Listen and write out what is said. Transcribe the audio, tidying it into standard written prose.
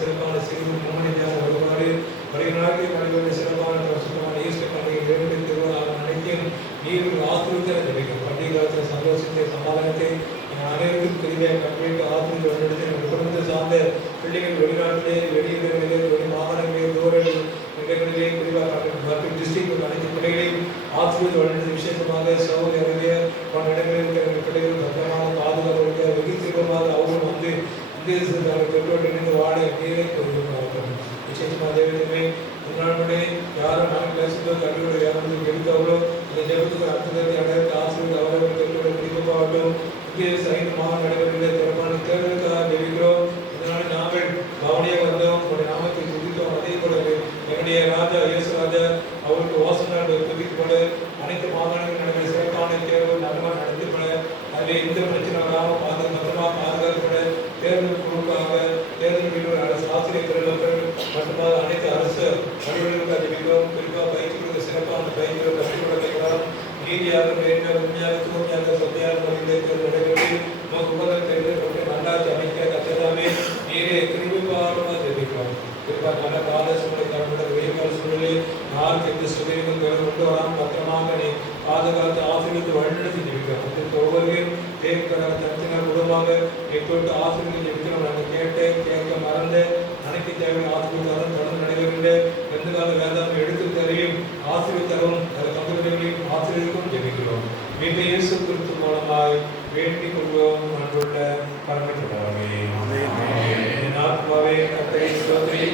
சிறப்பான சிறு முன்னணியாக வருவாரு. வருகிறார்கள் நடைபெறும் சிறப்பான சுத்தமான ஈஸ்டர் பண்டிகை வேறு திருவிழா அனைத்தையும் நீர் ஆசிரியத்தை கிடைக்கும். பண்டிகை காலத்தில் சந்தோஷத்தை சமாதானத்தை அனைவருக்கும் பெரிதாக கற்பிக்க ஆசிரியர் வழிநடத்தி குடும்பத்தை சார்ந்த பிள்ளைகள் வெளிநாட்டிலே வெளியிடங்களிலே வெளி மாகாணங்களிலே தூரங்களில் இடங்களிலே குறிப்பாக மற்றும் டிஸ்ட்ரிக்ட் அனைத்து பிள்ளைகளையும் ஆசிரியர் வழிநடத்தி விசேஷமாக சவுதி அரேபியா போன்ற இடங்களில் இருக்கிற பிள்ளைகள் பத்திரமாக பாதுகாப்பு வெகு சிறப்பாக அவர்களும் வந்து இந்திய பெற்றோர் இணைந்து வாழ நீரை கொடுக்கிறார்கள். விசேஷமாக தேவதமே முன்னாடி யாரும் நாங்கள் கிளாஸுக்கு கல்வியோட யாரும் எடுத்தாங்களோ இந்த ஜெபத்துக்கு அர்த்தத்தை அடையாளத்தை ஆசிரியர் அவர்கள் பெற்றோர் குறிப்பாகட்டும் இந்திய சைனியமாக நடைபெறுகிற சிறப்பான தேர்தலுக்காக ஜெபிக்கிறோம். இதனால் நாங்கள் கவனியாக வந்தோம், உங்களுடைய நாமத்தை துதித்தோம். அதே போல என்னுடைய ராஜா இயேசு ராஜா அவருக்கு வாசனால் துதிக்கப்பட அனைத்து மாகாணங்கள் நடக்கிற சிறப்பான தேர்வு நல்லமாக நடத்தப்பட அதில் எந்த பிரச்சனை வராமல் பத்திரமாக பாதுகாக்கப்பட தேர்தல் குழுக்காக தேர்தல் அரசு ஆசிரியர் பெருமக்கள் மட்டுமாக அனைத்து அரசு அலுவலர்களுக்கு அறிவிக்கிறோம். குறிப்பாக பயிற்சி கொடுத்த சிறப்பான பயிற்சிகள் கற்றுக் கொடுக்கலாம். நீதியாக நேர்மையாக உண்மையாக தூய்மையாக சத்தியாக நடைபெற்று உபதம் தேர்தல் நல்லாட்சி அமைக்க கற்றதாமே நீரே திரும்பிப்பாக தெரிவிக்கிறோம். குறிப்பாக நல்ல கால சூழலை தரப்பட்ட வெயில் கால சூழலில் யாருக்கு எந்த சுகரிகள் கொண்டு வராமல் பத்திரமாக நீ பாதுகாத்து ஆசிரியருக்கு வழிநடத்தி ஜெபிக்கிறோம். இதற்கு ஒவ்வொருவரையும் தேவைக்கான தனித்தினர் குடும்பமாக எப்பொழுது ஆசிரியர்கள் ஜெபிக்கிறோம். நாங்கள் கேட்க மறந்த அனைத்து தேவை ஆசிரியர் தொடர்ந்து நடைபெறுகின்ற எந்த கால வேதாந்தம் எடுத்து தரையும் ஆசிரியர் தரவும் அதை பங்குகளையும் ஆசிரியருக்கும் ஜெபிக்கிறோம். மீண்டும் இயேசு கிறிஸ்து மூலமாய் வேண்டிக் கொள்வோம். அன்புள்ள பரமபிதாவே, ஆத்மாவே கர்த்தரை ஸ்தோத்திரி.